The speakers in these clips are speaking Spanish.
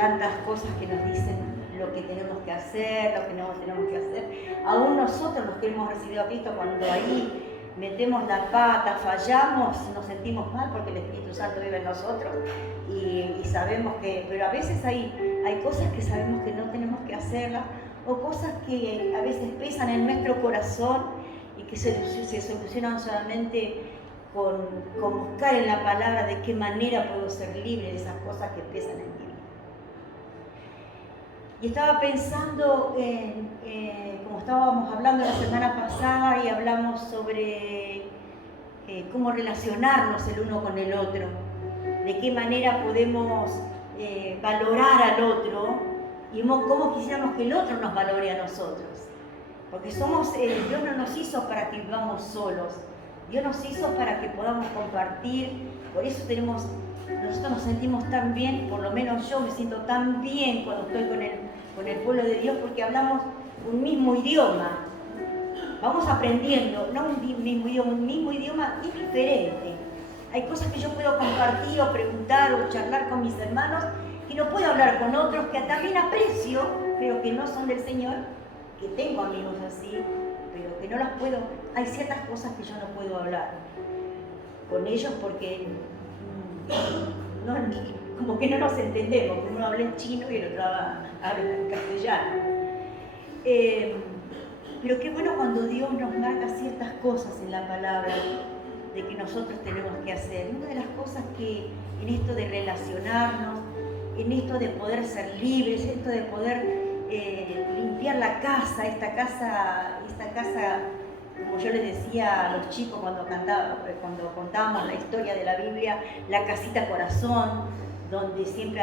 tantas cosas que nos dicen lo que tenemos que hacer, lo que no tenemos que hacer. Aún nosotros, los que hemos recibido a Cristo, cuando ahí metemos la pata, fallamos, nos sentimos mal porque el Espíritu Santo vive en nosotros y sabemos que, pero a veces hay cosas que sabemos que no tenemos que hacerlas, o cosas que a veces pesan en nuestro corazón y que se solucionan solamente con buscar en la palabra de qué manera puedo ser libre de esas cosas que pesan en mi vida. Y estaba pensando como estábamos hablando la semana pasada y hablamos sobre cómo relacionarnos el uno con el otro, de qué manera podemos valorar al otro y cómo quisiéramos que el otro nos valore a nosotros. Porque Dios no nos hizo para que vivamos solos, Dios nos hizo para que podamos compartir. Por eso nosotros nos sentimos tan bien, por lo menos yo me siento tan bien cuando estoy con el pueblo de Dios, porque hablamos un mismo idioma. Vamos aprendiendo, no un mismo idioma es diferente. Hay cosas que yo puedo compartir o preguntar o charlar con mis hermanos y no puedo hablar con otros que también aprecio, pero que no son del Señor, que tengo amigos así, pero que no las puedo. Hay ciertas cosas que yo no puedo hablar con ellos porque como que no nos entendemos, uno habla en chino y el otro habla en castellano. Pero qué bueno cuando Dios nos marca ciertas cosas en la palabra de que nosotros tenemos que hacer. Una de las cosas que en esto de relacionarnos, en esto de poder ser libres, esto de poder limpiar la casa, esta casa, como yo les decía a los chicos cuando contábamos la historia de la Biblia, la casita corazón, donde siempre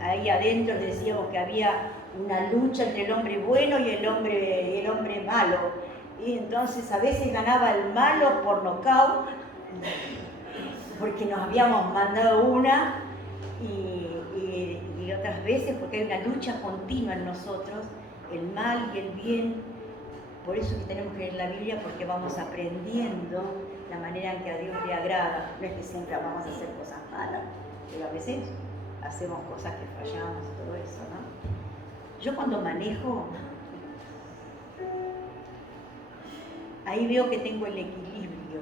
ahí adentro decíamos que había una lucha entre el hombre bueno y el hombre malo. Y entonces a veces ganaba el malo por nocaut, porque nos habíamos mandado una, y otras veces porque hay una lucha continua en nosotros, el mal y el bien. Por eso que tenemos que leer la Biblia, porque vamos aprendiendo la manera en que a Dios le agrada. No es que siempre vamos a hacer cosas malas, pero a veces hacemos cosas que fallamos y todo eso, ¿no? Yo cuando manejo, ahí veo que tengo el equilibrio,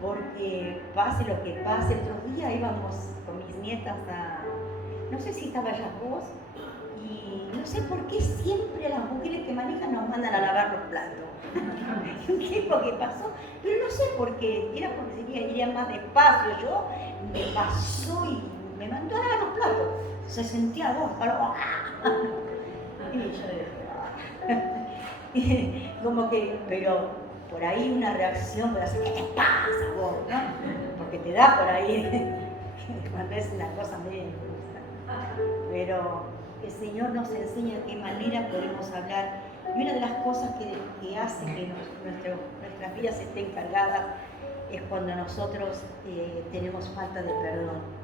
porque pase lo que pase. El otro día íbamos con mis nietas no sé si estabas vos, y no sé por qué siempre las mujeres que manejan nos mandan a lavar los platos. No sé por qué pasó, pero no sé por qué, era porque iría más despacio. Yo me pasó y me mandó a lavar los platos. Se sentía dos, y yo como que, pero por ahí una reacción puede hacer, ¿qué te pasa vos? ¿No? Porque te da por ahí cuando es una cosa medio injusta. Pero el Señor nos enseña de qué manera podemos hablar. Y una de las cosas que hace que nuestras vidas estén cargadas es cuando nosotros tenemos falta de perdón.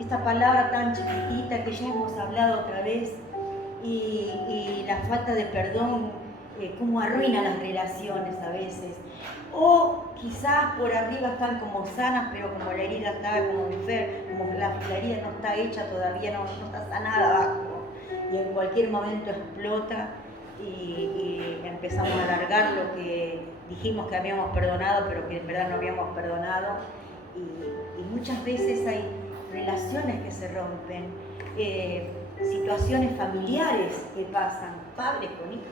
Esta palabra tan chiquitita que ya hemos hablado otra vez, y la falta de perdón, cómo arruina las relaciones a veces. O quizás por arriba están como sanas, pero como la herida está como enferma, como la herida no está hecha todavía, no está sanada abajo, y en cualquier momento explota y empezamos a alargar lo que dijimos que habíamos perdonado, pero que en verdad no habíamos perdonado. Y muchas veces hay relaciones que se rompen, situaciones familiares que pasan, padres con hijos,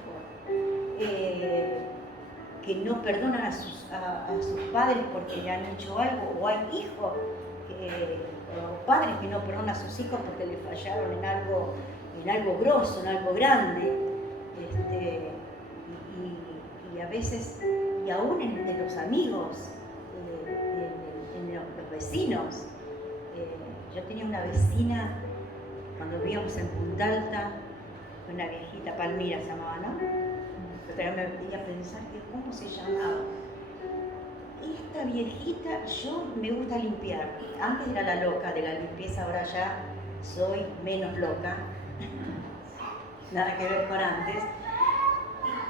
que no perdonan a sus padres porque le han hecho algo, o hay hijos o padres que no perdonan a sus hijos porque le fallaron en algo grosso, en algo grande, y a veces, y aún entre los amigos, en los vecinos. Yo tenía una vecina cuando vivíamos en Punta Alta, una viejita, Palmira se llamaba, ¿no? Pero me venía a pensar que cómo se llamaba. Esta viejita, yo me gusta limpiar. Antes era la loca de la limpieza, ahora ya soy menos loca. Nada que ver con antes.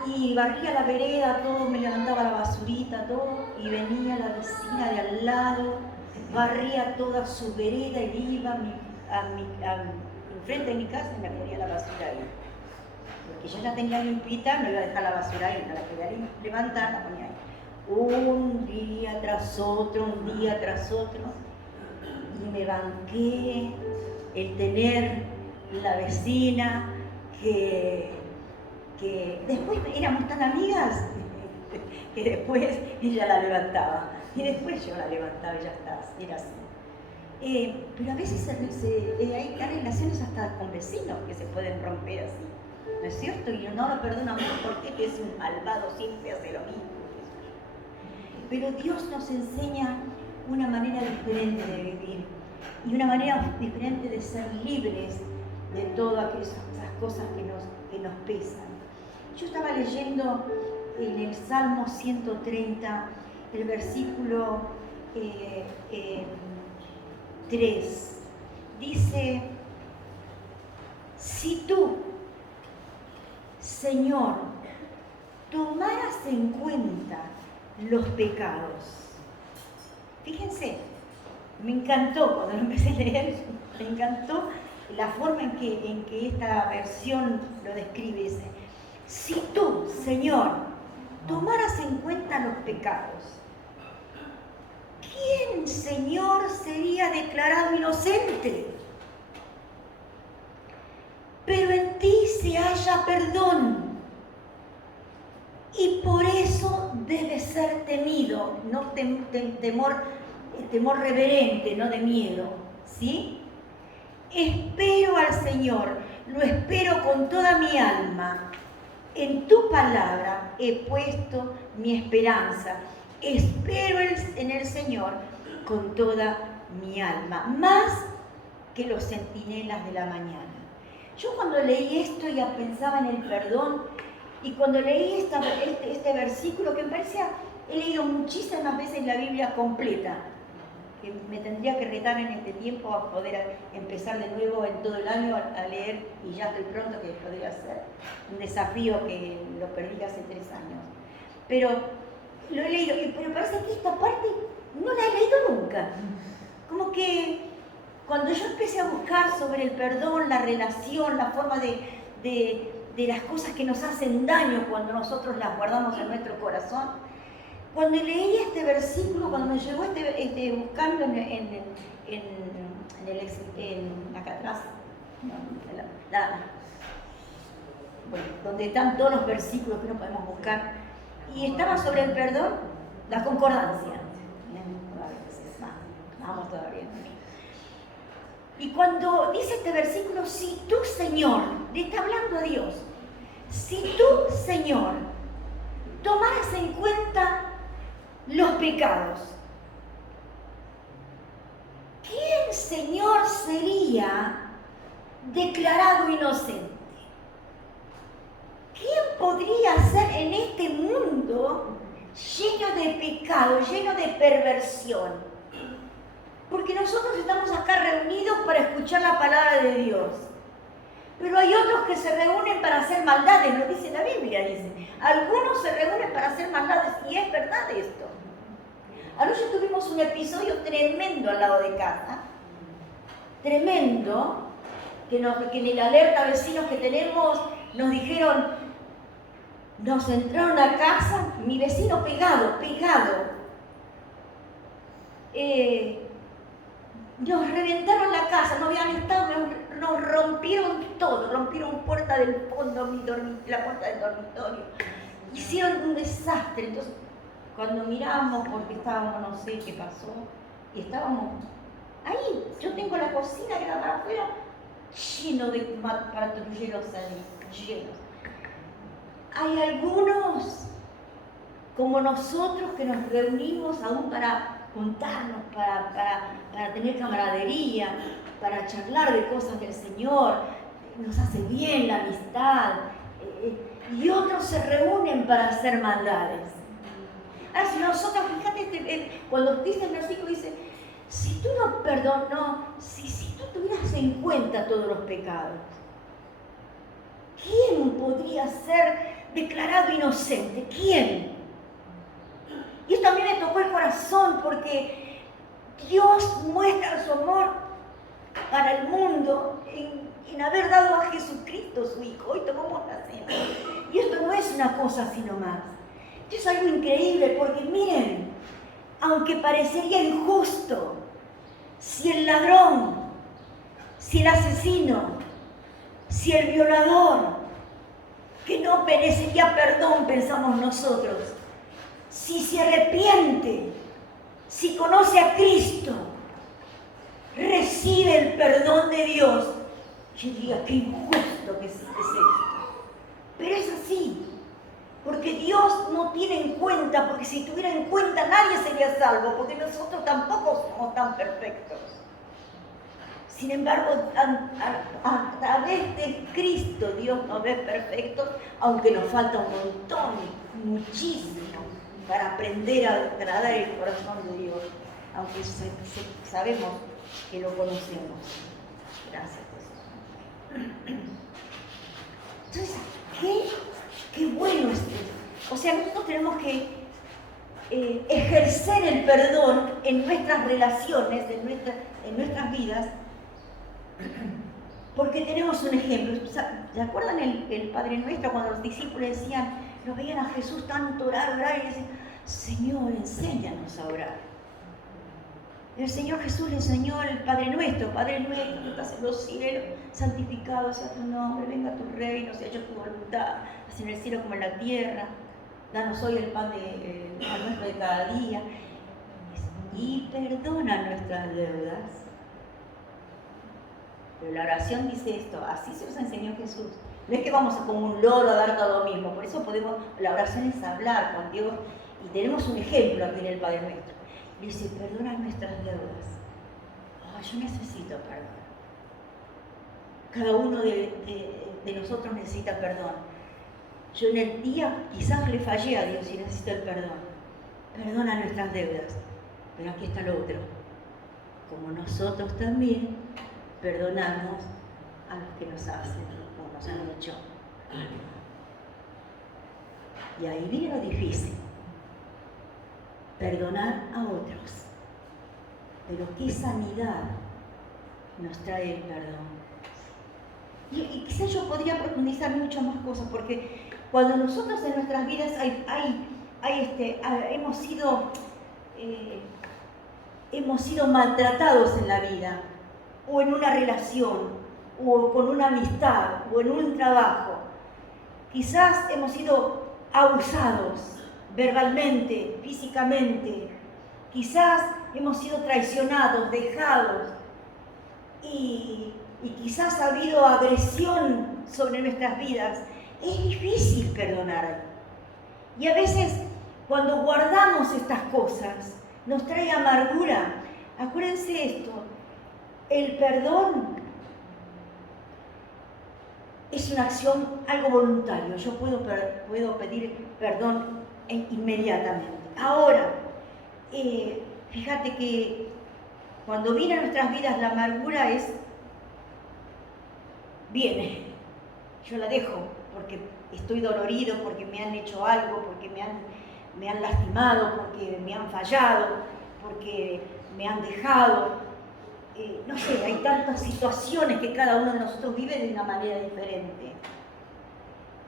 Y barría la vereda, todo, me levantaba la basurita, todo, y venía la vecina de al lado, barría toda su vereda y iba enfrente de mi casa y me ponía la basura ahí. Porque yo ya tenía limpita, no iba a dejar la basura ahí, no la quería levantar, la ponía ahí. Un día tras otro, y me banqué el tener la vecina que después éramos tan amigas que después ella la levantaba y después yo la levantaba y ya está, era así. Pero a veces hay relaciones hasta con vecinos que se pueden romper así, ¿no es cierto? Y no lo perdona mucho porque es un malvado, siempre hace lo mismo. Pero Dios nos enseña una manera diferente de vivir y una manera diferente de ser libres de todas esas cosas que nos pesan. Yo estaba leyendo en el Salmo 130, el versículo 3. Dice, si tú, Señor, tomaras en cuenta los pecados. Fíjense, me encantó cuando lo empecé a leer, me encantó la forma en que esta versión lo describe. Dice, si tú, Señor, tomaras en cuenta los pecados, ¿quién, Señor, sería declarado inocente? Pero en ti se halla perdón. Y por eso debe ser temido, no temor reverente, no de miedo, ¿sí? Espero al Señor, lo espero con toda mi alma. En tu palabra he puesto mi esperanza. Espero en el Señor con toda mi alma, más que los centinelas de la mañana. Yo cuando leí esto ya pensaba en el perdón. Y cuando leí este versículo, que me parecía, he leído muchísimas veces la Biblia completa, que me tendría que retar en este tiempo a poder empezar de nuevo en todo el año a leer, y ya estoy pronto, que podría ser un desafío que lo perdí hace 3 años. Pero lo he leído, pero parece que esta parte no la he leído nunca. Como que cuando yo empecé a buscar sobre el perdón, la relación, la forma de las cosas que nos hacen daño cuando nosotros las guardamos en nuestro corazón. Cuando leí este versículo, cuando me llegó buscando acá atrás, donde están todos los versículos que no podemos buscar, y estaba sobre el perdón, la concordancia. Vamos todavía. Y cuando dice este versículo, si tú, Señor, le está hablando a Dios, si tú, Señor, tomaras en cuenta los pecados, ¿quién, Señor, sería declarado inocente? ¿Quién podría ser en este mundo lleno de pecado, lleno de perversión? Porque nosotros estamos acá reunidos para escuchar la palabra de Dios. Pero hay otros que se reúnen para hacer maldades, lo dice la Biblia, dice. Algunos se reúnen para hacer maldades, y es verdad esto. Anoche tuvimos un episodio tremendo al lado de casa. Tremendo, que en el alerta vecinos que tenemos nos dijeron, nos entraron a casa, mi vecino pegado. Nos reventaron la casa, no habían estado, nos rompieron todo, rompieron puerta del fondo, la puerta del dormitorio. Hicieron un desastre. Entonces, cuando miramos, porque estábamos, no sé qué pasó, y estábamos ahí. Yo tengo la cocina que era para afuera, lleno de patrulleros ahí, llenos. Hay algunos, como nosotros, que nos reunimos aún para juntarnos, para tener camaradería, para charlar de cosas del Señor, nos hace bien la amistad, y otros se reúnen para hacer maldades. Ahora, si nosotros, fíjate, cuando dice el versículo, dice, si tú si tú tuvieras en cuenta todos los pecados, ¿quién podría ser declarado inocente? ¿Quién? Y esto a mí me tocó el corazón porque Dios muestra su amor para el mundo en haber dado a Jesucristo su Hijo. Hoy tomamos la cena. Y esto no es una cosa así nomás. Esto es algo increíble porque miren, aunque parecería injusto, si el ladrón, si el asesino, si el violador, que no merecería perdón, pensamos nosotros, si se arrepiente, si conoce a Cristo, recibe el perdón de Dios, yo diría, qué injusto que es esto. Pero es así, porque Dios no tiene en cuenta, porque si tuviera en cuenta nadie sería salvo, porque nosotros tampoco somos tan perfectos. Sin embargo, a través de Cristo Dios nos ve perfectos, aunque nos falta un montón, muchísimo, para aprender a agradar el corazón de Dios, aunque sabemos que lo conocemos. Gracias, Jesús. Entonces, qué bueno es esto. O sea, nosotros tenemos que ejercer el perdón en nuestras relaciones, en nuestras vidas, porque tenemos un ejemplo. ¿Se acuerdan el Padre Nuestro cuando los discípulos decían, lo veían a Jesús tanto orar y decían, Señor, enséñanos a orar? El Señor Jesús le enseñó al Padre Nuestro que estás en los cielos, santificado sea tu nombre, venga tu reino, sea hecha tu voluntad, así en el cielo como en la tierra. Danos hoy el pan nuestro de cada día y perdona nuestras deudas. Pero la oración dice esto, así se nos enseñó Jesús. No es que vamos como un loro a dar todo lo mismo, por eso la oración es hablar con Dios y tenemos un ejemplo aquí en el Padre Nuestro. Y dice, perdona nuestras deudas. Yo necesito perdón. Cada uno de nosotros necesita perdón. Yo en el día quizás le fallé a Dios y necesito el perdón. Perdona nuestras deudas. Pero aquí está lo otro. Como nosotros también perdonamos a los que nos hacen o nos han hecho. Y ahí viene lo difícil. Perdonar a otros. Pero qué sanidad nos trae el perdón. Y quizás yo podría profundizar muchas más cosas, porque cuando nosotros en nuestras vidas hemos sido maltratados en la vida, o en una relación, o con una amistad, o en un trabajo, quizás hemos sido abusados verbalmente, físicamente, quizás hemos sido traicionados, dejados, y quizás ha habido agresión sobre nuestras vidas. Es difícil perdonar. Y a veces, cuando guardamos estas cosas, nos trae amargura. Acuérdense esto, el perdón es una acción, algo voluntario. Yo puedo pedir perdón inmediatamente. Ahora, fíjate que cuando viene a nuestras vidas la amargura viene. Yo la dejo porque estoy dolorido, porque me han hecho algo, porque me han lastimado, porque me han fallado, porque me han dejado. No sé, hay tantas situaciones que cada uno de nosotros vive de una manera diferente,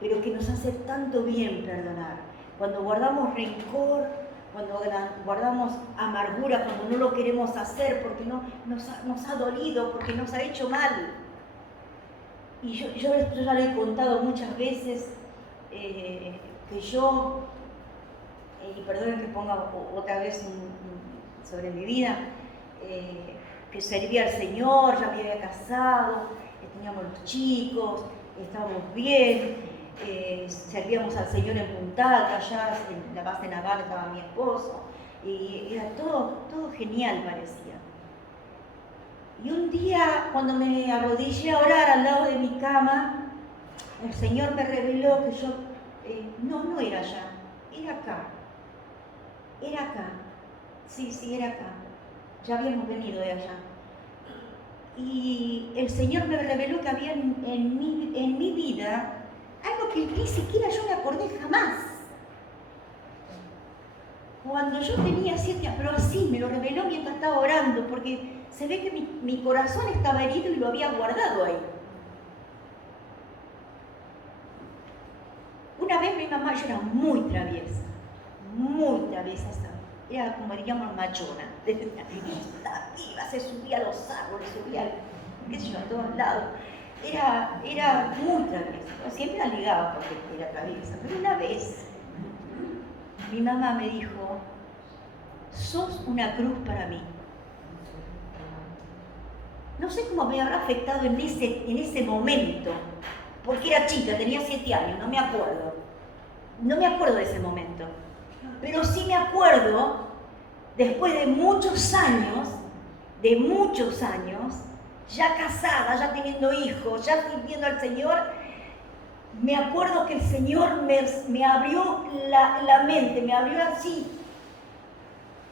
pero que nos hace tanto bien perdonar. Cuando guardamos rencor, cuando guardamos amargura, cuando no lo queremos hacer porque nos ha dolido, porque nos ha hecho mal. Y yo ya lo he contado muchas veces, que yo, y perdonen que ponga otra vez sobre mi vida, que servía al Señor, ya me había casado, teníamos los chicos, estábamos bien, servíamos al Señor en Punta Alta, allá en la base naval estaba mi esposo, y era todo genial parecía. Y un día, cuando me arrodillé a orar al lado de mi cama, el Señor me reveló que yo, no era allá, era acá, sí, era acá, ya habíamos venido de allá. Y el Señor me reveló que había en mi vida algo que ni siquiera yo me acordé jamás. Cuando yo tenía 7 años, pero así me lo reveló mientras estaba orando, porque se ve que mi corazón estaba herido y lo había guardado ahí. Una vez mi mamá, yo era muy traviesa, era como diríamos machona. Iba, se subía a los árboles, subía, qué sé yo, a todos lados. Era muy traviesa, siempre la ligaba porque era traviesa, pero una vez mi mamá me dijo, sos una cruz para mí. No sé cómo me habrá afectado en ese momento, porque era chica, tenía 7 años, no me acuerdo. No me acuerdo de ese momento, pero sí me acuerdo, después de muchos años, ya casada, ya teniendo hijos, ya sirviendo al Señor, me acuerdo que el Señor me abrió la mente, me abrió así,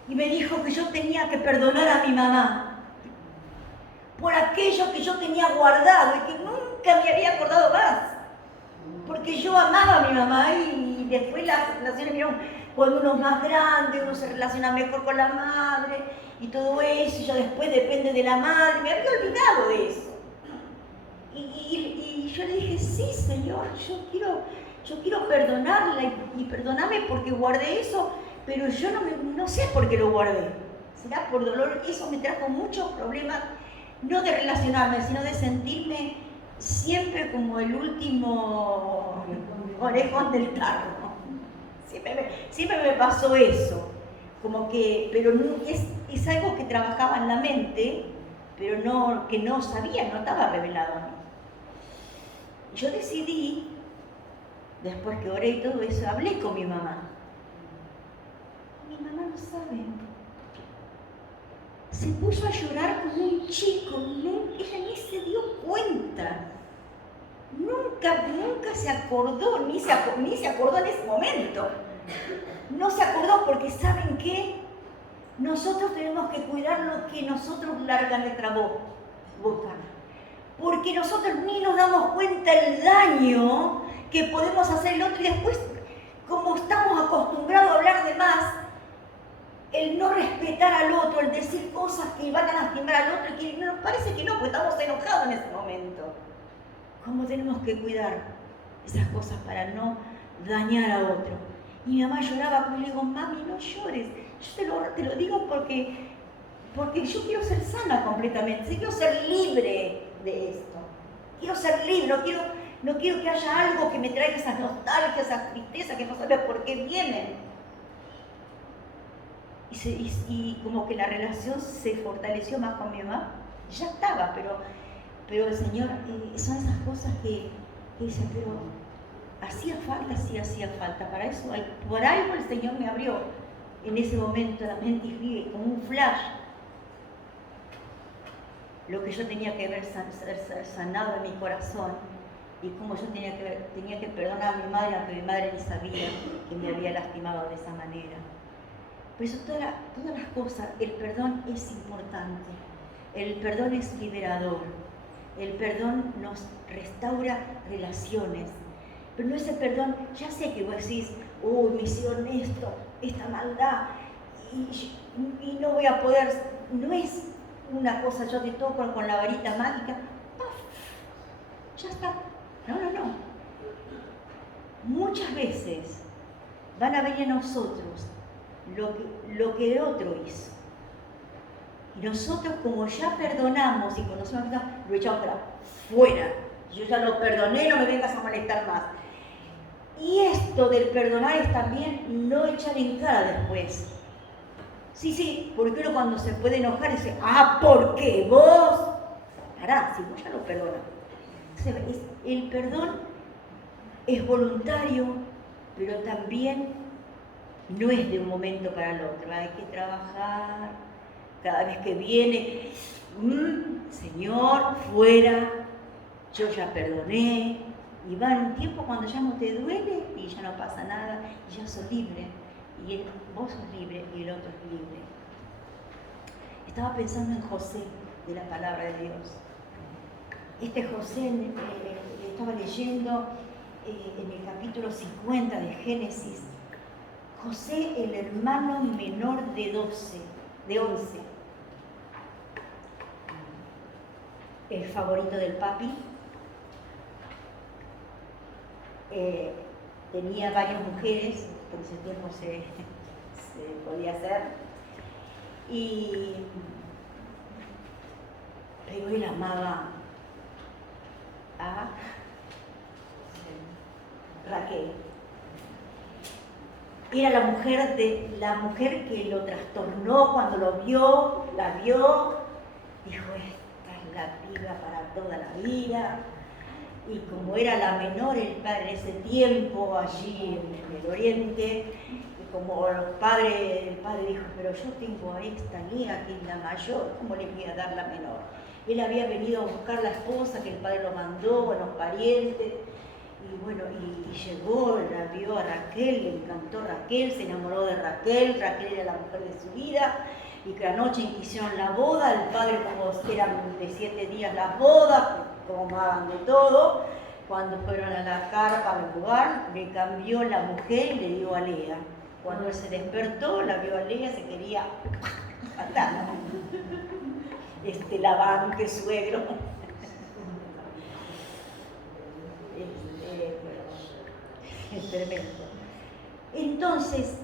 y me dijo que yo tenía que perdonar a mi mamá por aquello que yo tenía guardado y que nunca me había acordado más. Porque yo amaba a mi mamá y después las relaciones, vieron, cuando uno es más grande, uno se relaciona mejor con la madre y todo eso, y ya después depende de la madre. Me había olvidado de eso. Y yo le dije, sí, Señor, yo quiero perdonarla y perdonarme porque guardé eso, pero yo no sé por qué lo guardé. Será por dolor, eso me trajo muchos problemas, no de relacionarme, sino de sentirme siempre como el último orejón del tarro. Siempre me pasó eso, como que, pero es algo que trabajaba en la mente, pero que no sabía, no estaba revelado a mí. Yo decidí, después que oré y todo eso, hablé con mi mamá. Mi mamá no sabe. Se puso a llorar como un chico, ella ni se dio cuenta. Nunca se acordó, ni se acordó en ese momento. No se acordó porque ¿saben qué? Nosotros tenemos que cuidar lo que nosotros larga nuestra boca. Porque nosotros ni nos damos cuenta el daño que podemos hacer el otro y después, como estamos acostumbrados a hablar de más, el no respetar al otro, el decir cosas que van a lastimar al otro y que nos parece que no, porque estamos enojados en ese momento. ¿Cómo tenemos que cuidar esas cosas para no dañar a otro? Y mi mamá lloraba, pues le digo, mami, no llores. Yo te lo digo porque yo quiero ser sana completamente, quiero ser libre de esto. Quiero ser libre, no quiero que haya algo que me traiga esas nostalgias, esas tristezas que no sabes por qué vienen. Y como que la relación se fortaleció más con mi mamá. Ya estaba, pero el Señor, son esas cosas que dicen, pero hacía falta. Para eso, por algo el Señor me abrió en ese momento la mente y vi como un flash lo que yo tenía que ver ser sanado en mi corazón y cómo yo tenía que perdonar a mi madre, aunque mi madre ni sabía que me había lastimado de esa manera. Por eso todas las cosas, el perdón es importante, el perdón es liberador, el perdón nos restaura relaciones, pero no ese perdón, ya sé que vos decís, me hicieron esto, esta maldad, y no voy a poder, no es una cosa, yo te toco con la varita mágica, ¡paf! Ya está, no. Muchas veces van a venir a nosotros lo que el otro hizo. Y nosotros, como ya perdonamos y conocemos, lo echamos para fuera. Yo ya lo perdoné, no me vengas a molestar más. Y esto del perdonar es también no echar en cara después. Sí, porque uno cuando se puede enojar dice, ¿por qué vos? Pará, si vos ya lo perdonas. El perdón es voluntario, pero también no es de un momento para el otro, hay que trabajar. Cada vez que viene, Señor, fuera, yo ya perdoné, y va un tiempo cuando ya no te duele y ya no pasa nada, y ya sos libre, y vos sos libre y el otro es libre. Estaba pensando en José, de la palabra de Dios. Este José, estaba leyendo en el capítulo 50 de Génesis, José, el hermano menor de 11. el favorito del papi. Tenía varias mujeres, por ese tiempo se podía hacer, pero él amaba a Raquel. Era la mujer que lo trastornó cuando la vio, dijo, esta es la piba para toda la vida. Y como era la menor el padre en ese tiempo allí en el oriente, y como el padre dijo, pero yo tengo a esta Lea que es la mayor, ¿cómo le voy a dar la menor? Él había venido a buscar la esposa que el padre lo mandó, a los parientes, y bueno, y llegó, la vio a Raquel, le encantó Raquel, se enamoró de Raquel era la mujer de su vida, y que la noche en que hicieron la boda, el padre, como eran de 7 días las bodas, como hagan de todo, cuando fueron a la carpa, al lugar, le cambió la mujer y le dio a Lea. Cuando él se despertó, la vio a Lea, se quería matar. Labán, que suegro. Es tremendo. Entonces,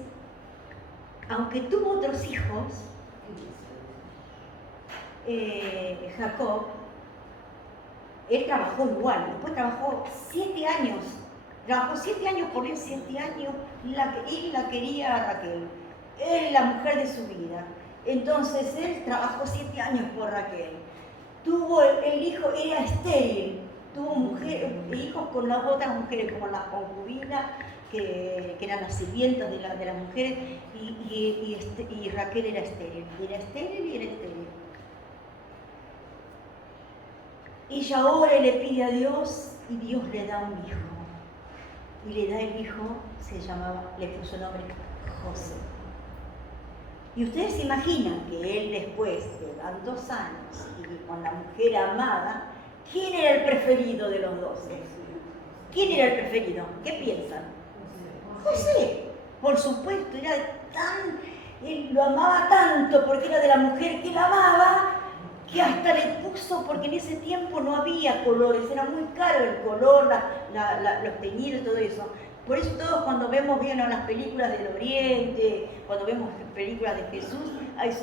aunque tuvo otros hijos, Jacob, él trabajó igual, después trabajó 7 años. Trabajó 7 años por él, 7 años, él la quería a Raquel, él la mujer de su vida. Entonces él trabajó 7 años por Raquel. Tuvo el hijo, era estéril, tuvo hijos con las otras mujeres, como la concubina, que eran las sirvientas de las mujeres, y Raquel era estéril. Ella ora y le pide a Dios, y Dios le da un hijo. Y le da el hijo, le puso el nombre José. Y ustedes se imaginan que él después de tantos años y con la mujer amada, ¿quién era el preferido de los 12? ¿Quién era el preferido? ¿Qué piensan? José. Por supuesto, él lo amaba tanto porque era de la mujer que la amaba, que hasta le puso, porque en ese tiempo no había colores, era muy caro el color, los teñidos y todo eso. Por eso todos cuando vemos bien las películas del Oriente, cuando vemos películas de Jesús,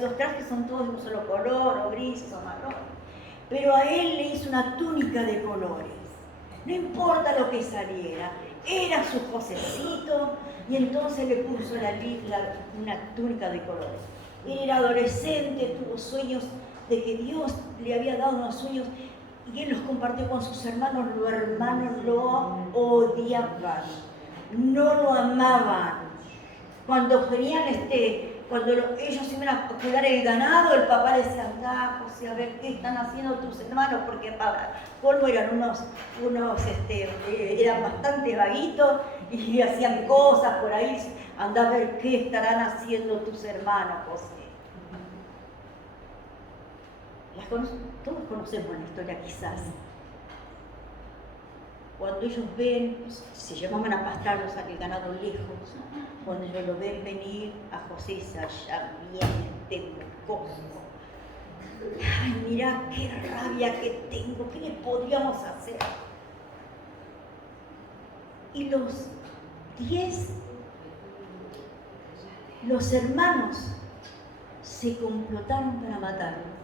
los trajes son todos de un solo color, o grises o marrón. Pero a él le hizo una túnica de colores. No importa lo que saliera, era su Josecito, y entonces le puso una túnica de colores. Él era adolescente, tuvo sueños de que Dios le había dado unos sueños y él los compartió con sus hermanos. Los hermanos lo odiaban, no lo amaban. Cuando venían cuando ellos iban a cuidar el ganado, el papá decía, anda, José, a ver qué están haciendo tus hermanos, porque para colmo eran eran bastante vaguitos y hacían cosas por ahí, anda a ver qué estarán haciendo tus hermanos, José. Todos conocemos la historia quizás. Cuando ellos ven, se llevaban a pastarlos aquel ganado lejos, cuando ellos lo ven venir a José, allá bien tembloroso. Ay, mirá qué rabia que tengo, ¿qué le podríamos hacer? Y los hermanos se complotaron para matarlo.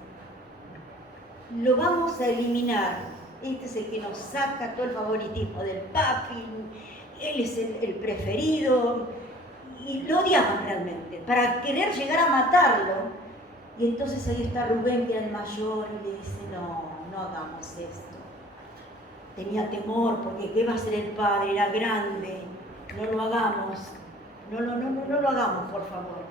Lo vamos a eliminar. Este es el que nos saca todo el favoritismo del papi, él es el preferido, y lo odiaban realmente, para querer llegar a matarlo. Y entonces ahí está Rubén, que era el mayor, y le dice, no hagamos esto. Tenía temor, porque ¿qué va a hacer el padre? Era grande, no lo hagamos, no lo hagamos, por favor.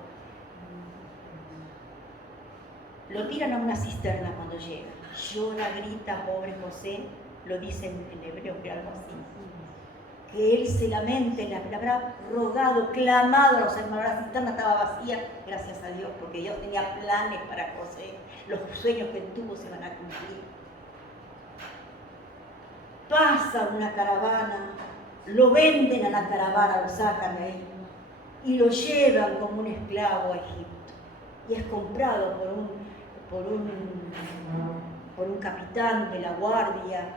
Lo tiran a una cisterna cuando llega. Llora, grita, pobre José, lo dice en hebreo, que algo así. Que él se lamente, le habrá rogado, clamado a los hermanos. La cisterna estaba vacía, gracias a Dios, porque Dios tenía planes para José. Los sueños que tuvo se van a cumplir. Pasa una caravana, lo venden a la caravana, lo sacan de ahí y lo llevan como un esclavo a Egipto. Y es comprado por un por un capitán de la guardia,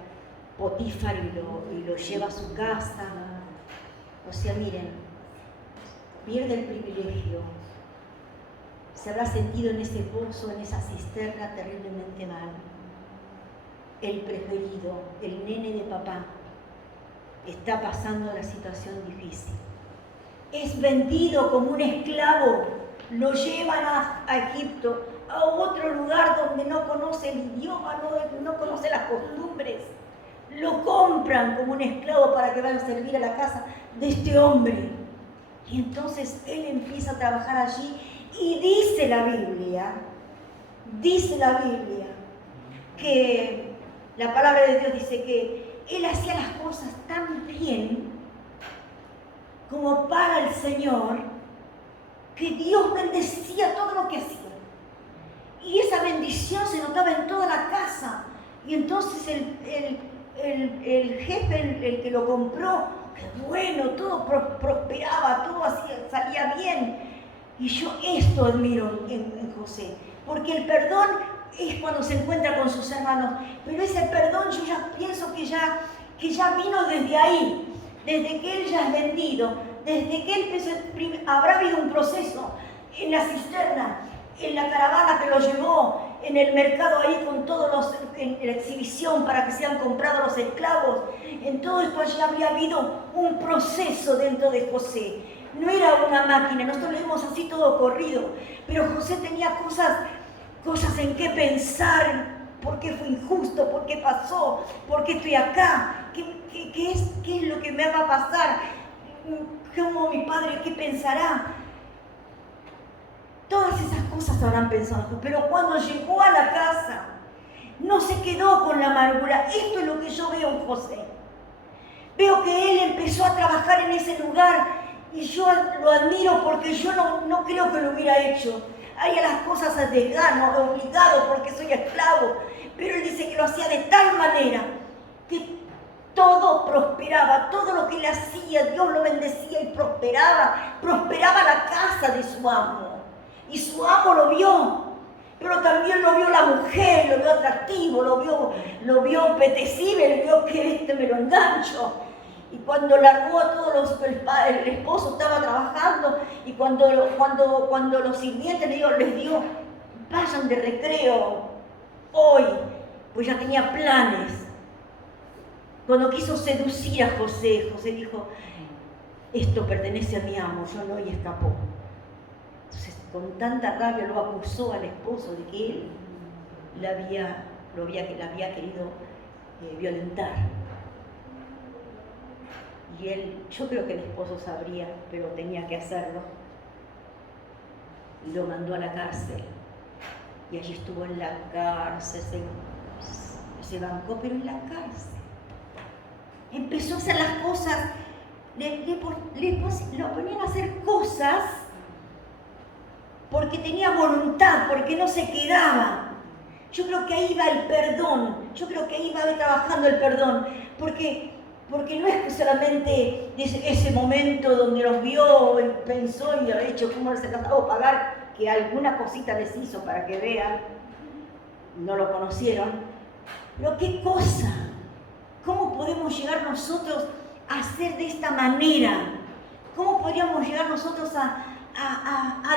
Potifar, y lo lleva a su casa. O sea, miren, pierde el privilegio. Se habrá sentido en ese pozo, en esa cisterna, terriblemente mal. El preferido, el nene de papá, está pasando una situación difícil. Es vendido como un esclavo, lo llevan a Egipto, a otro lugar donde no conoce el idioma, no conoce las costumbres. Lo compran como un esclavo para que vaya a servir a la casa de este hombre. Y entonces él empieza a trabajar allí y dice la Biblia, que la palabra de Dios dice que él hacía las cosas tan bien como para el Señor, que Dios bendecía todo lo que hacía. Y esa bendición se notaba en toda la casa. Y entonces el jefe, el que lo compró, que bueno, todo prosperaba, todo salía bien. Y yo esto admiro en José, porque el perdón es cuando se encuentra con sus hermanos, pero ese perdón yo ya pienso que ya vino desde ahí, desde que él ya es vendido, desde que él habrá habido un proceso en la cisterna, en la caravana que lo llevó, en el mercado ahí con todos en la exhibición para que sean comprados los esclavos. En todo esto allí habría habido un proceso dentro de José. No era una máquina, nosotros leemos así todo corrido, pero José tenía cosas en qué pensar. ¿Por qué fue injusto? ¿Por qué pasó? ¿Por qué estoy acá? ¿Qué es lo que me va a pasar? ¿Cómo mi padre qué pensará? Todas esas cosas habrán pensado, pero cuando llegó a la casa, no se quedó con la amargura. Esto es lo que yo veo en José. Veo que él empezó a trabajar en ese lugar y yo lo admiro porque yo no creo que lo hubiera hecho. Haría las cosas a desgano, obligado porque soy esclavo, pero él dice que lo hacía de tal manera que todo prosperaba, todo lo que él hacía, Dios lo bendecía y prosperaba la casa de su amo. Y su amo lo vio, pero también lo vio la mujer, lo vio atractivo, lo vio apetecible, lo vio que me lo engancho. Y cuando largó a todos el esposo estaba trabajando, y cuando los sirvientes les dio, vayan de recreo hoy, pues ya tenía planes. Cuando quiso seducir a José dijo, esto pertenece a mi amo, yo no, y escapó. Entonces, con tanta rabia lo acusó al esposo de que él la había querido violentar. Y yo creo que el esposo sabría, pero tenía que hacerlo. Y lo mandó a la cárcel. Y allí estuvo en la cárcel, se bancó, pero en la cárcel. Empezó a hacer las cosas, lo ponían a hacer cosas porque tenía voluntad, porque no se quedaba. Yo creo que ahí va el perdón, yo creo que ahí va trabajando el perdón, porque no es que solamente ese momento donde los vio y pensó y ha hecho cómo les acabó pagar, que alguna cosita les hizo para que vean, no lo conocieron, pero qué cosa, cómo podemos llegar nosotros a hacer de esta manera, cómo podríamos llegar nosotros a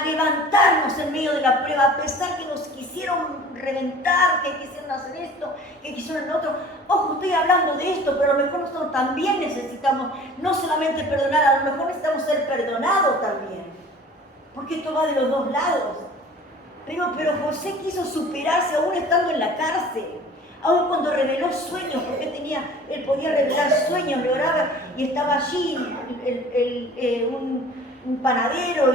levantarnos en medio de la prueba, a pesar que nos quisieron reventar, que quisieron hacer esto, que quisieron lo otro. Ojo, estoy hablando de esto, pero a lo mejor nosotros también necesitamos no solamente perdonar, a lo mejor necesitamos ser perdonados también, porque esto va de los dos lados. Pero José quiso superarse aún estando en la cárcel, aún cuando reveló sueños, porque él podía revelar sueños, le oraba y estaba allí un panadero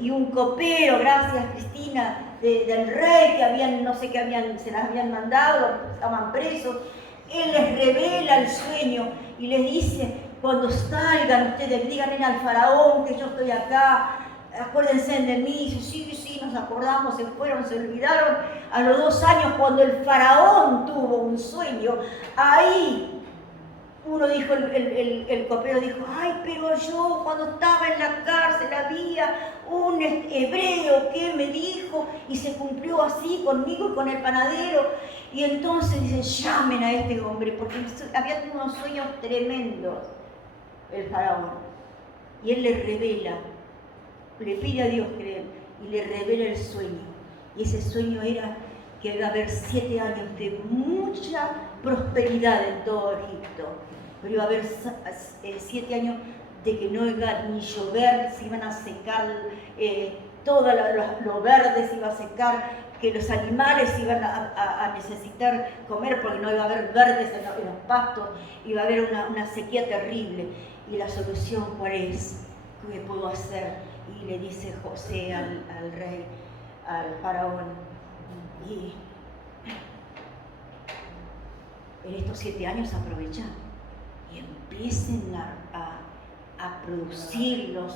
y un copero, gracias Cristina, del rey, se las habían mandado, estaban presos. Él les revela el sueño y les dice, cuando salgan ustedes, díganle al faraón que yo estoy acá, acuérdense de mí. Sí, nos acordamos, se fueron, se olvidaron. A los 2 años, cuando el faraón tuvo un sueño, ahí Uno dijo, el copero dijo, ay, pero yo cuando estaba en la cárcel había un hebreo que me dijo y se cumplió así conmigo y con el panadero. Y entonces dicen, llamen a este hombre, porque había tenido unos sueños tremendos el faraón. Y él le revela, le pide a Dios creer y le revela el sueño. Y ese sueño era que iba a haber 7 años de mucha prosperidad en todo Egipto. Pero iba a haber 7 años de que no iba ni llover, se iban a secar todo lo verde, se iba a secar, que los animales iban a necesitar comer porque no iba a haber verdes en los pastos, iba a haber una sequía terrible. Y la solución, ¿cuál es? ¿Qué puedo hacer? Y le dice José al rey, al faraón, y en estos 7 años aprovechan y empiecen a producir los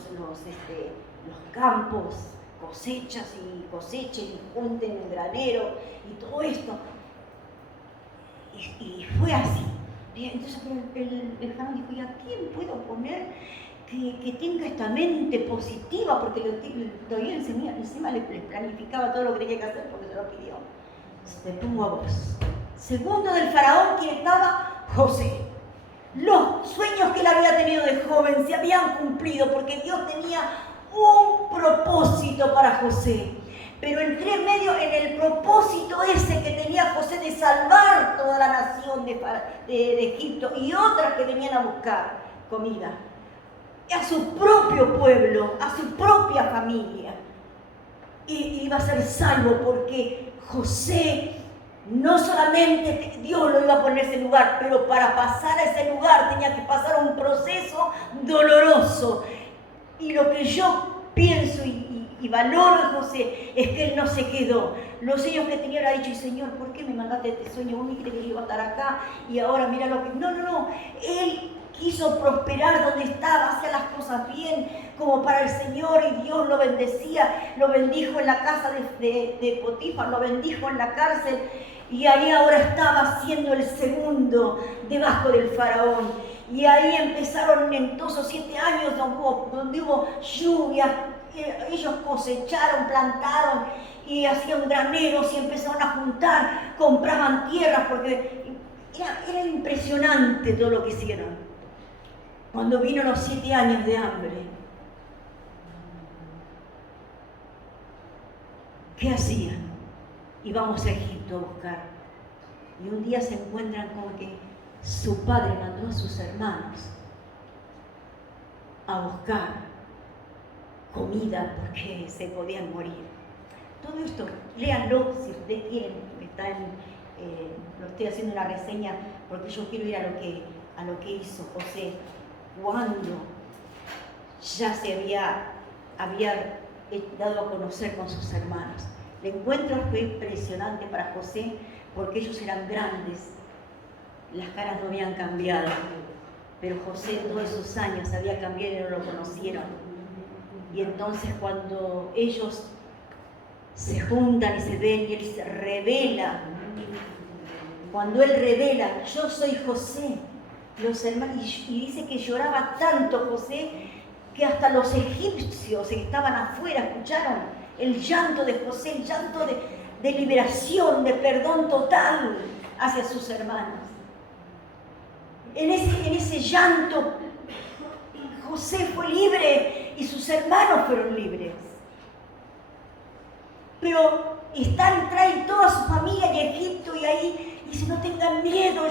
campos, cosechas y cosechen y junten el granero y todo esto. Y fue así. Entonces el faraón dijo, ¿y a quién puedo poner que tenga esta mente positiva? Porque todavía encima le planificaba todo lo que tenía que hacer porque se lo pidió. Te pongo a vos. Segundo del faraón, ¿quién estaba? José. Los sueños que él había tenido de joven se habían cumplido porque Dios tenía un propósito para José. Pero entre medio, en el propósito ese que tenía José de salvar toda la nación de Egipto y otras que venían a buscar comida, a su propio pueblo, a su propia familia, y iba a ser salvo porque José no solamente Dios lo iba a poner en ese lugar, pero para pasar a ese lugar tenía que pasar un proceso doloroso. Y lo que yo pienso y valoro de José es que él no se quedó. Los sueños que tenía era dicho, y Señor, ¿por qué me mandaste este sueño? Vos me dijiste que yo iba a estar acá y ahora mira lo que... No. Él quiso prosperar donde estaba, hacía las cosas bien como para el Señor y Dios lo bendecía, lo bendijo en la casa de Potifar, lo bendijo en la cárcel y ahí ahora estaba siendo el segundo debajo del faraón. Y ahí empezaron en todos esos 7 años donde hubo lluvia, ellos cosecharon, plantaron y hacían graneros y empezaron a juntar, compraban tierras porque era impresionante todo lo que hicieron. Cuando vino los 7 años de hambre, ¿qué hacían? Íbamos a Egipto a buscar. Y un día se encuentran con que su padre mandó a sus hermanos a buscar comida porque se podían morir. Todo esto, léanlo si ustedes quieren, lo estoy haciendo una reseña porque yo quiero ir a lo que hizo José cuando ya se había dado a conocer con sus hermanos. El encuentro fue impresionante para José porque ellos eran grandes, las caras no habían cambiado, pero José en todos esos años había cambiado y no lo conocieron. Y entonces cuando ellos se juntan y se ven y él se revela, cuando él revela, yo soy José, los hermanos, y dice que lloraba tanto José que hasta los egipcios que estaban afuera escucharon el llanto de José, el llanto de liberación, de perdón total hacia sus hermanos. En ese llanto José fue libre y sus hermanos fueron libres. Pero traen toda su familia en Egipto y ahí dice, no tengan miedo,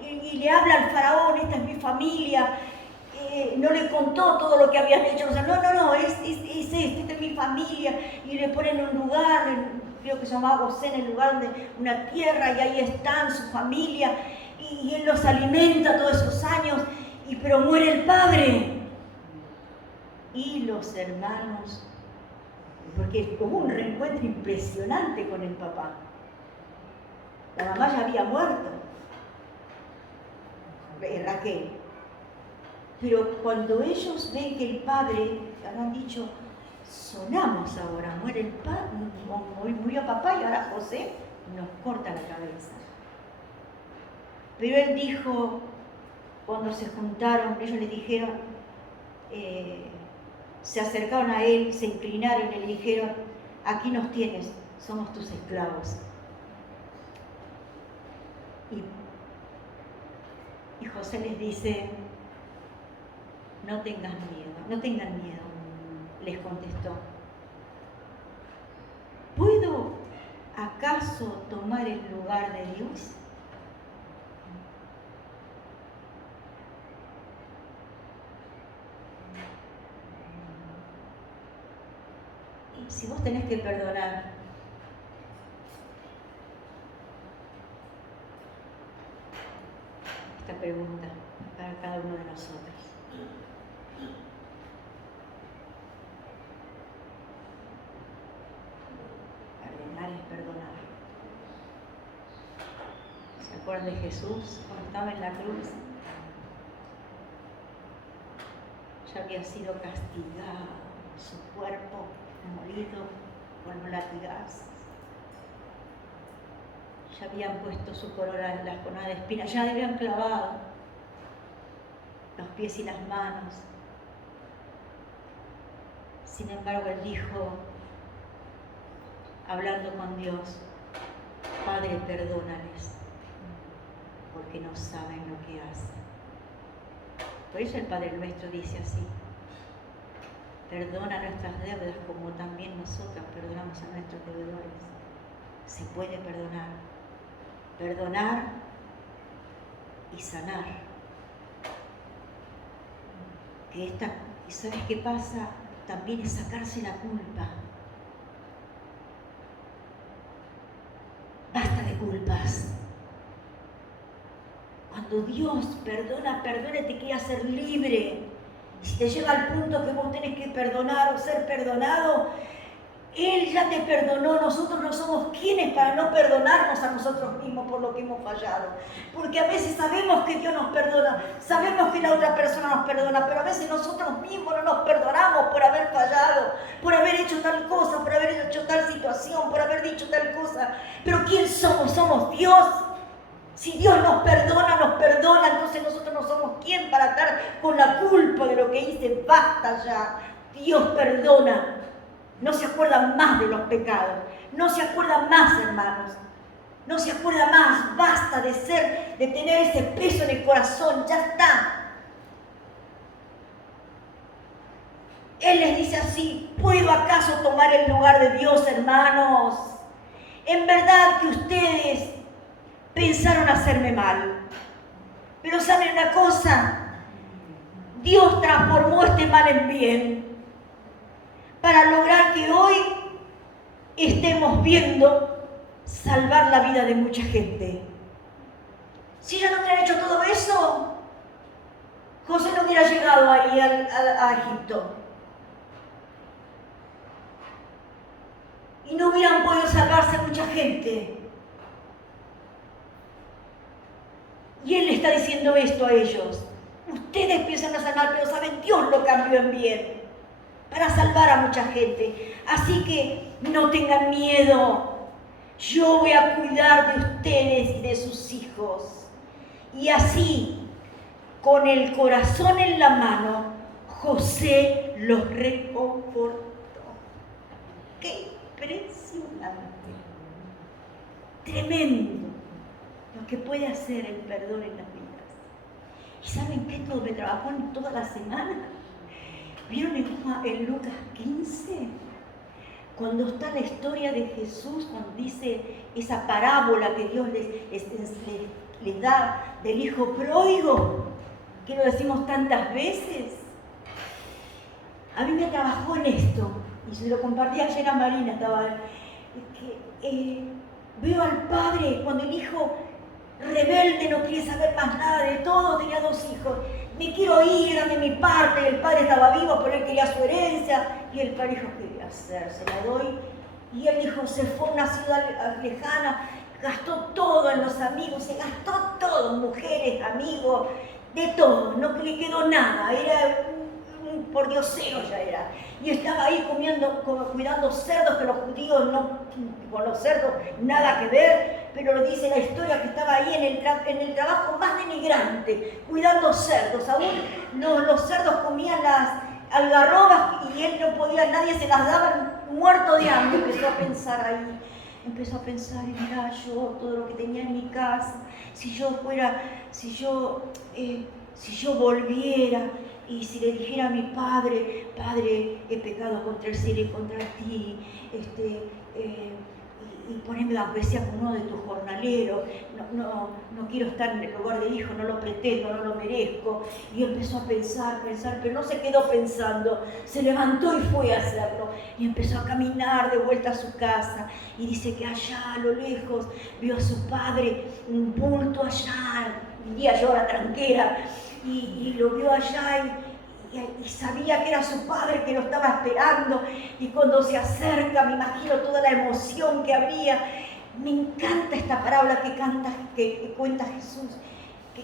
y le habla al faraón, esta es mi familia. No le contó todo lo que habían hecho, o sea, no, esta es mi familia, y le ponen un lugar, creo que se llamaba Gosén, el lugar donde una tierra, y ahí están su familia, y él los alimenta todos esos años, pero muere el padre. Y los hermanos, porque hubo un reencuentro impresionante con el papá. La mamá ya había muerto, Raquel. Pero cuando ellos ven que el padre, han dicho, sonamos ahora, muere el padre, murió papá y ahora José nos corta la cabeza. Pero él dijo, cuando se juntaron, ellos le dijeron, se acercaron a él, se inclinaron y le dijeron, aquí nos tienes, somos tus esclavos. Y José les dice, no tengan miedo, les contestó. ¿Puedo acaso tomar el lugar de Dios? Si vos tenés que perdonar, esta pregunta para cada uno de nosotros. Perdonar es perdonar. ¿Se acuerdan de Jesús cuando estaba en la cruz? Ya había sido castigado, su cuerpo molido con los latigazos. Ya habían puesto su corona en la corona de espinas, ya le habían clavado los pies y las manos. Sin embargo, él dijo, hablando con Dios, Padre, perdónales, porque no saben lo que hacen. Por eso el Padre Nuestro dice así, perdona nuestras deudas como también nosotros perdonamos a nuestros deudores. Se puede perdonar. Perdonar y sanar. ¿Y sabes qué pasa? También es sacarse la culpa. Basta de culpas. Cuando Dios perdona, te quiere hacer libre. Si te llega al punto que vos tenés que perdonar o ser perdonado, Él ya te perdonó. Nosotros no somos quienes para no perdonarnos a nosotros mismos por lo que hemos fallado. Porque a veces sabemos que Dios nos perdona, sabemos que la otra persona nos perdona, pero a veces nosotros mismos no nos perdonamos por haber fallado, por haber hecho tal cosa, por haber hecho tal situación, por haber dicho tal cosa. Pero ¿quién somos? Somos Dios. Si Dios nos perdona, entonces nosotros no somos quien para estar con la culpa de lo que hice. Basta ya. Dios perdona. No se acuerda más de los pecados. No se acuerda más, hermanos. No se acuerda más. Basta de tener ese peso en el corazón. Ya está. Él les dice así, ¿puedo acaso tomar el lugar de Dios, hermanos? En verdad que ustedes pensaron hacerme mal. Pero ¿saben una cosa? Dios transformó este mal en bien para lograr que hoy estemos viendo salvar la vida de mucha gente. Si ellos no hubieran hecho todo eso, José no hubiera llegado ahí a Egipto. Y no hubieran podido salvarse mucha gente. Y Él le está diciendo esto a ellos. Ustedes piensan hacer mal, pero saben, Dios lo cambió en bien para salvar a mucha gente. Así que no tengan miedo. Yo voy a cuidar de ustedes y de sus hijos. Y así, con el corazón en la mano, José los reconfortó. ¡Qué impresionante! Tremendo lo que puede hacer el perdón en las vidas. ¿Y saben qué? Todo me trabajó en toda la semana. ¿Vieron en Lucas 15? Cuando está la historia de Jesús, cuando dice esa parábola que Dios les da del hijo pródigo, que lo decimos tantas veces. A mí me trabajó en esto, y se lo compartí ayer a Marina, veo al padre cuando el hijo rebelde no quiere saber más nada de todo, tenía 2 hijos. Me quiero ir, eran de mi parte, el padre estaba vivo, pero él quería su herencia, y el padre dijo, ¿qué voy a hacer? Se la doy. Y el hijo se fue a una ciudad lejana, gastó todo en los amigos, se gastó todo, mujeres, amigos, de todo, no le quedó nada, era un pordiosero ya era. Y estaba ahí cuidando cerdos, que los judíos no, con los cerdos nada que ver, pero dice la historia que estaba ahí en el trabajo más denigrado grande, cuidando cerdos. Aún los cerdos comían las algarrobas y él no podía, nadie se las daba, muerto de hambre. Empezó a pensar ahí. Empezó a pensar, y mira, yo todo lo que tenía en mi casa, si yo volviera y si le dijera a mi padre, Padre, he pecado contra el cielo y contra ti, y ponerme aunque sea con uno de tus jornaleros, no quiero estar en el lugar de hijo, no lo pretendo, no lo merezco. Y empezó a pensar, pero no se quedó pensando, se levantó y fue a hacerlo. Y empezó a caminar de vuelta a su casa. Y dice que allá a lo lejos vio a su padre, un bulto allá, diría yo a la tranquera, y lo vio allá y sabía que era su padre que lo estaba esperando. Y cuando se acerca, me imagino toda la emoción que había. Me encanta esta parábola que cuenta Jesús,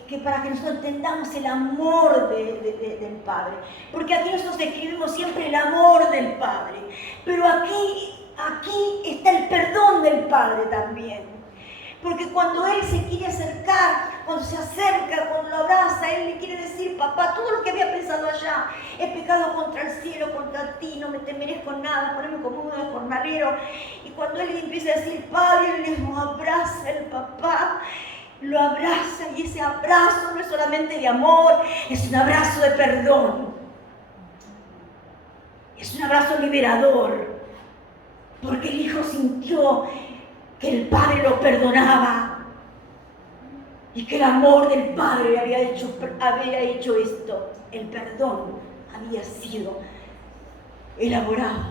que para que nosotros entendamos el amor del Padre. Porque aquí nosotros escribimos siempre el amor del Padre, pero aquí está el perdón del Padre también. Porque cuando Él se quiere acercar, cuando se acerca, cuando lo abraza, Él le quiere decir, papá, todo lo que había pensado allá, he pecado contra el cielo, contra ti, no me te merezco nada, poneme como uno de jornalero. Y cuando Él empieza a decir, Padre, Él lo abraza el papá, lo abraza, y ese abrazo no es solamente de amor, es un abrazo de perdón. Es un abrazo liberador, porque el hijo sintió que el Padre lo perdonaba y que el amor del Padre había hecho esto. El perdón había sido elaborado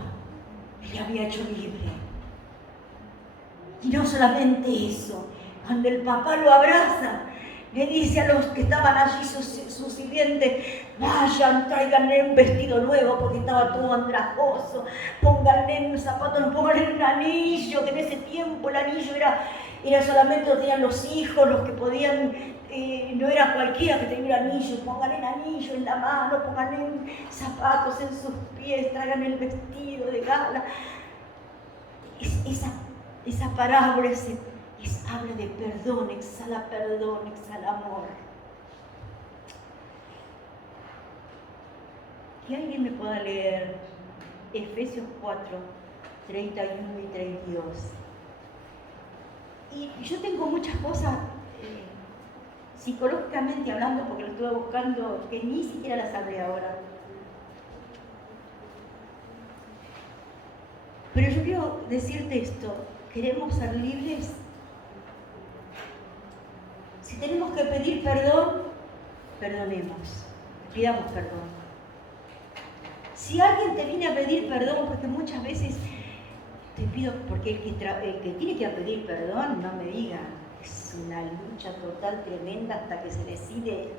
y le había hecho libre. Y no solamente eso, cuando el papá lo abraza, le dice a los que estaban allí, sus sirvientes, vayan, tráiganle un vestido nuevo porque estaba todo andrajoso, pónganle un zapato, pónganle un anillo, que en ese tiempo el anillo era solamente lo tenían los hijos, los que podían, no era cualquiera que tenía un anillo, pónganle el anillo en la mano, pónganle zapatos en sus pies, traigan el vestido de gala. Esa parábola habla de perdón, exhala amor. Que alguien me pueda leer Efesios 4, 31 y 32. Y yo tengo muchas cosas, psicológicamente hablando, porque lo estuve buscando, que ni siquiera las sabré ahora. Pero yo quiero decirte esto, ¿queremos ser libres? Si tenemos que pedir perdón, perdonemos, pidamos perdón. Si alguien te viene a pedir perdón, porque muchas veces te pido, porque el que tiene que pedir perdón, no me diga, es una lucha total tremenda hasta que se decide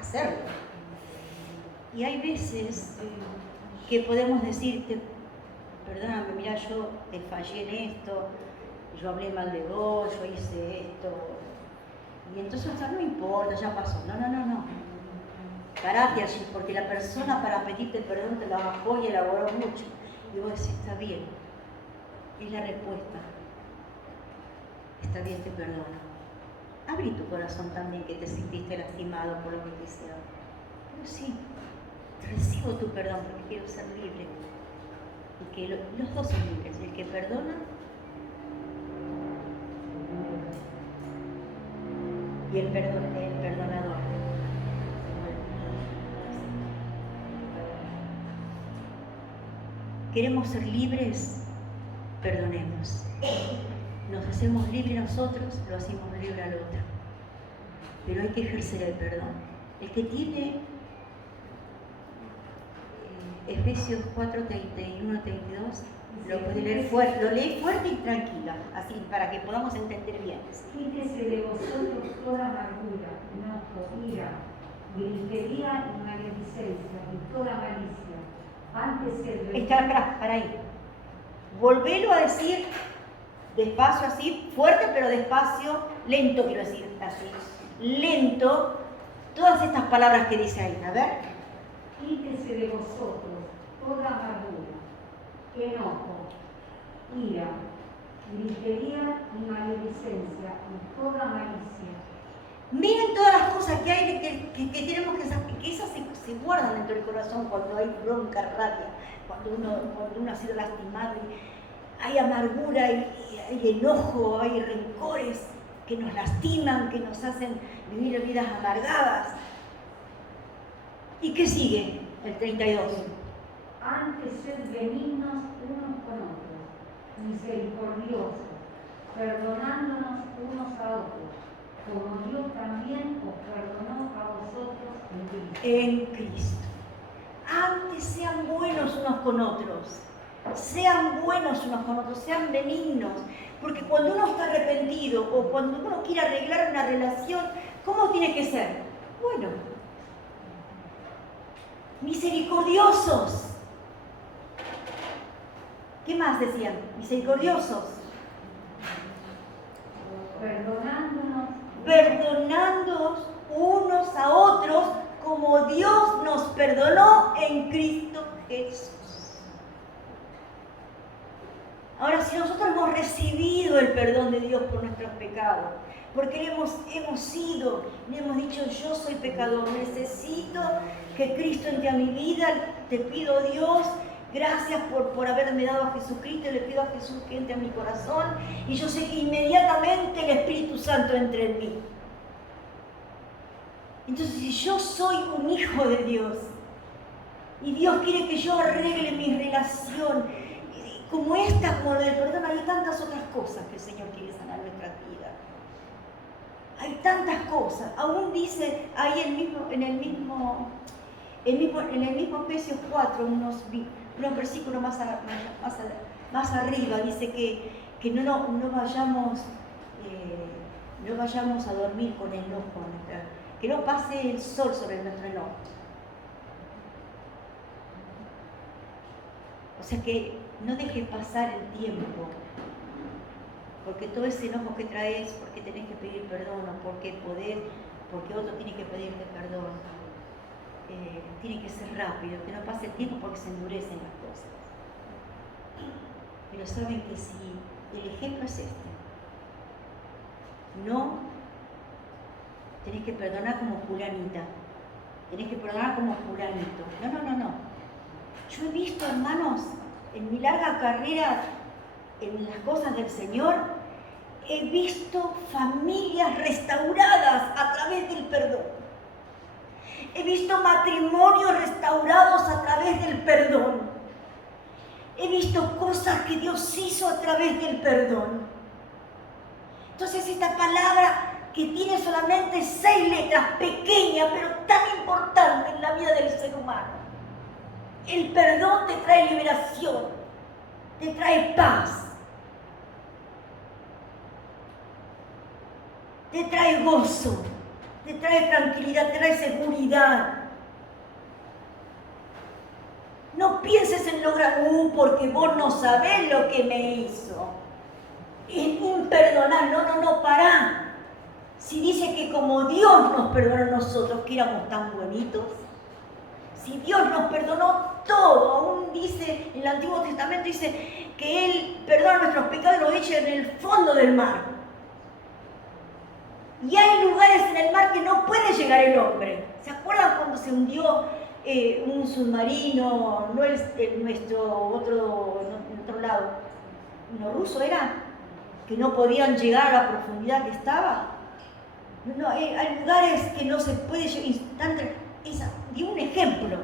hacerlo. Y hay veces que podemos decirte, perdóname, mira, yo te fallé en esto, yo hablé mal de vos, yo hice esto. Y entonces, no importa, ya pasó. No. Parate allí, porque la persona para pedirte perdón te la bajó y elaboró mucho. Y vos decís, está bien. Es la respuesta. Está bien, te perdono. Abrí tu corazón también, que te sentiste lastimado por lo que te hicieron. Pero sí, recibo tu perdón porque quiero ser libre. Y que los dos son libres. El que perdona y el perdonador. ¿Queremos ser libres? Perdonemos. Nos hacemos libres nosotros, lo hacemos libre al otro. Pero hay que ejercer el perdón. El que tiene Efesios 4, 31, 32, lo puede leer fuerte, lo lee fuerte y tranquila, así para que podamos entender bien. Quítese de vosotros toda amargura, enojo, ira, gritería y maledicencia y toda malicia. Antes que Está para ahí. Volvelo a decir despacio, así, fuerte, pero despacio, lento, quiero decir, así. Lento, todas estas palabras que dice ahí. A ver. Quítese de vosotros toda amargura, enojo, ira, gritería y maledicencia y toda malicia. Miren todas las cosas que hay el corazón cuando hay bronca, rabia, cuando uno ha sido lastimado, y hay amargura, y hay enojo, hay rencores que nos lastiman, que nos hacen vivir vidas amargadas. ¿Y qué sigue? El 32. Antes sed benignos unos con otros, misericordiosos, perdonándonos unos a otros, como Dios también os perdonó a vosotros en Cristo. En Cristo. Antes sean buenos unos con otros. Sean buenos unos con otros, sean benignos. Porque cuando uno está arrepentido o cuando uno quiere arreglar una relación, ¿cómo tiene que ser? Bueno, misericordiosos. ¿Qué más decían? Misericordiosos. Perdonándonos unos a otros como Dios nos perdonó en Cristo Jesús. Ahora, si nosotros hemos recibido el perdón de Dios por nuestros pecados, porque hemos sido, le hemos dicho, yo soy pecador, necesito que Cristo entre a mi vida, te pido, Dios, gracias por haberme dado a Jesucristo, le pido a Jesús que entre a mi corazón, y yo sé que inmediatamente el Espíritu Santo entre en mí. Entonces, si yo soy un hijo de Dios, y Dios quiere que yo arregle mi relación, como esta, como la del perdón, hay tantas otras cosas que el Señor quiere sanar en nuestra vida. Hay tantas cosas. Aún dice ahí en el mismo Efesios 4, unos versículos más arriba, dice que no vayamos a dormir con enojo, que no pase el sol sobre nuestro enojo. O sea que no dejes pasar el tiempo, porque todo ese enojo que traes, porque tenés que pedir perdón, o porque otro tiene que pedirte perdón, tiene que ser rápido, que no pase el tiempo porque se endurecen las cosas. Pero saben que si el ejemplo es este, no tenés que perdonar como fulanita, tenés que perdonar como fulanito. No. Yo he visto, hermanos, en mi larga carrera en las cosas del Señor, he visto familias restauradas a través del perdón. He visto matrimonios restaurados a través del perdón. He visto cosas que Dios hizo a través del perdón. Entonces esta palabra que tiene solamente 6 letras, pequeña pero tan importante en la vida del ser humano. El perdón te trae liberación, te trae paz, te trae gozo, te trae tranquilidad, te trae seguridad. No pienses en lograr, porque vos no sabés lo que me hizo. Es imperdonar, no, pará. Si dice que como Dios nos perdonó a nosotros, que éramos tan bonitos, si Dios nos perdonó todo, aún dice, en el Antiguo Testamento dice que Él perdona nuestros pecados y los echa en el fondo del mar. Y hay lugares en el mar que no puede llegar el hombre. ¿Se acuerdan cuando se hundió un submarino, no nuestro otro, en otro lado, no ruso era, que no podían llegar a la profundidad que estaba? No, hay lugares que no se puede llegar. Dio un ejemplo.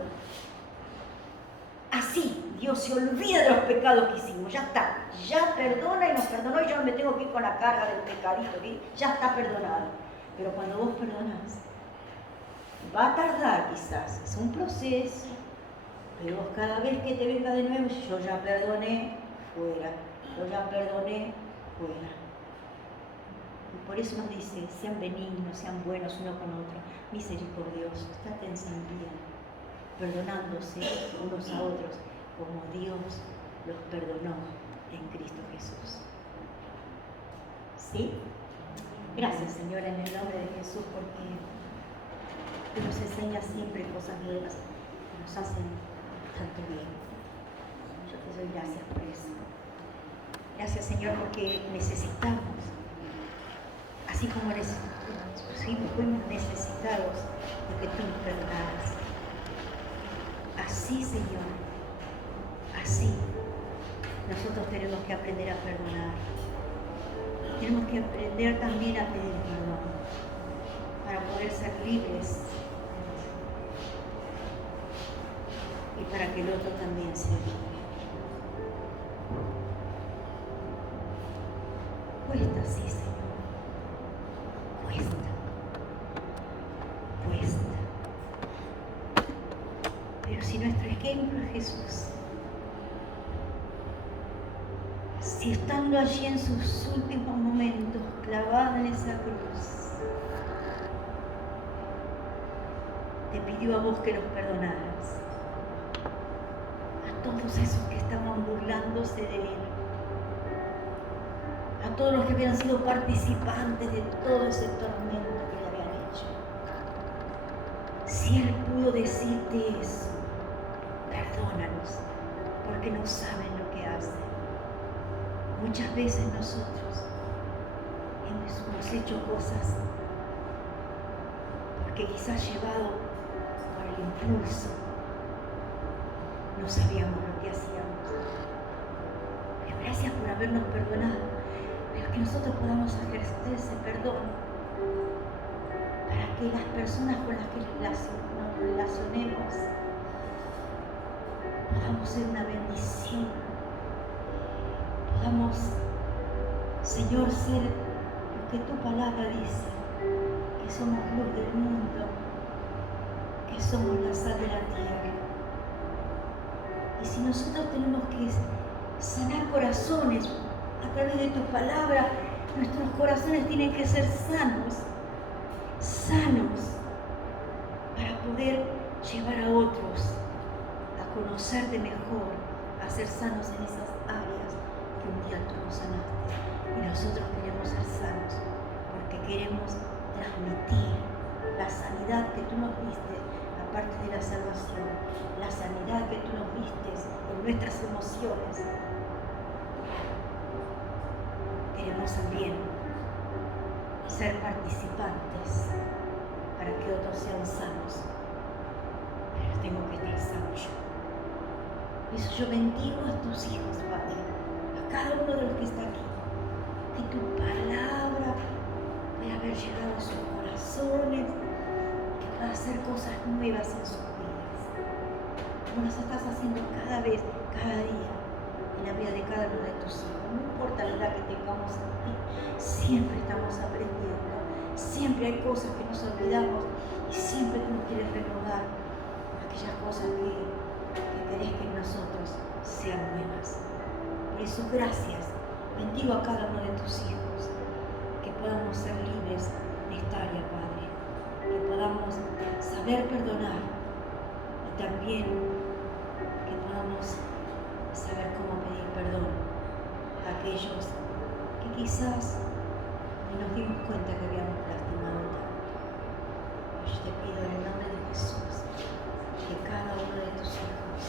Así, Dios se olvida de los pecados que hicimos, ya está, ya perdona y nos perdonó y yo no me tengo que ir con la carga del pecadito, ¿sí? Ya está perdonado. Pero cuando vos perdonás, va a tardar quizás, es un proceso, pero vos cada vez que te venga de nuevo, yo ya perdoné, fuera, yo ya perdoné, fuera. Y por eso nos dice, sean benignos, sean buenos uno con otro, misericordiosos, trátense bien, perdonándose unos a otros, como Dios los perdonó en Cristo Jesús. ¿Sí? Gracias, Señora, en el nombre de Jesús, porque tú nos enseñas siempre cosas nuevas que nos hacen tanto bien. Yo te doy gracias por eso. Gracias, Señor, porque necesitamos, así como fuimos necesitados de que tú nos perdonaras. Así, Señor, así, nosotros tenemos que aprender a perdonar. Tenemos que aprender también a pedir perdón para poder ser libres y para que el otro también sea libre. Cuesta, sí, Señor. Cuesta. Pero si nuestro ejemplo es Jesús, si estando allí en sus últimos momentos, clavado en esa cruz, te pidió a vos que los perdonaras, a todos esos que estaban burlándose de él, a todos los que habían sido participantes de todo ese tormento que le habían hecho. Si él pudo decirte eso, perdónalos, porque no saben lo que hacen. Muchas veces nosotros hemos hecho cosas porque quizás llevado por el impulso, no sabíamos lo que hacíamos. Pero gracias por habernos perdonado, pero que nosotros podamos ejercer ese perdón para que las personas con las que nos relacionemos podamos ser una bendición, podamos, Señor, ser lo que tu palabra dice, que somos luz del mundo, que somos la sal de la tierra. Y si nosotros tenemos que sanar corazones a través de tu palabra, nuestros corazones tienen que ser sanos, para poder llevar a otros a conocerte mejor, a ser sanos en esas áreas que un día tú nos sanaste. Y nosotros queremos ser sanos porque queremos transmitir la sanidad que tú nos diste, aparte de la salvación, la sanidad que tú nos diste en nuestras emociones. Queremos también ser participantes para que otros sean sanos, pero tengo que estar sano yo. Por eso yo bendigo a tus hijos, Padre, a cada uno de los que está aquí, que tu palabra pueda haber llegado a sus corazones, que pueda hacer cosas nuevas en sus vidas, como las estás haciendo cada vez, cada día, en la vida de cada uno de tus hijos. No importa la edad que tengamos en ti, siempre estamos aprendiendo, siempre hay cosas que nos olvidamos y siempre tú nos quieres recordar aquellas cosas que querés que en nosotros sean nuevas. Por eso, gracias. Bendigo a cada uno de tus hijos, que podamos ser libres de esta área, Padre, que podamos saber perdonar y también que podamos saber cómo pedir perdón a aquellos que quizás ni nos dimos cuenta que habíamos lastimado tanto. Yo te pido en el nombre de Jesús que cada uno de tus hijos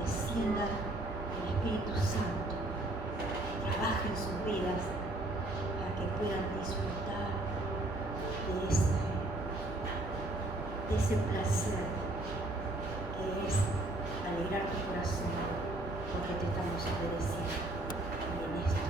descienda el Espíritu Santo, que trabaje en sus vidas para que puedan disfrutar de ese placer que es alegrar tu corazón, porque te estamos obedeciendo en esto.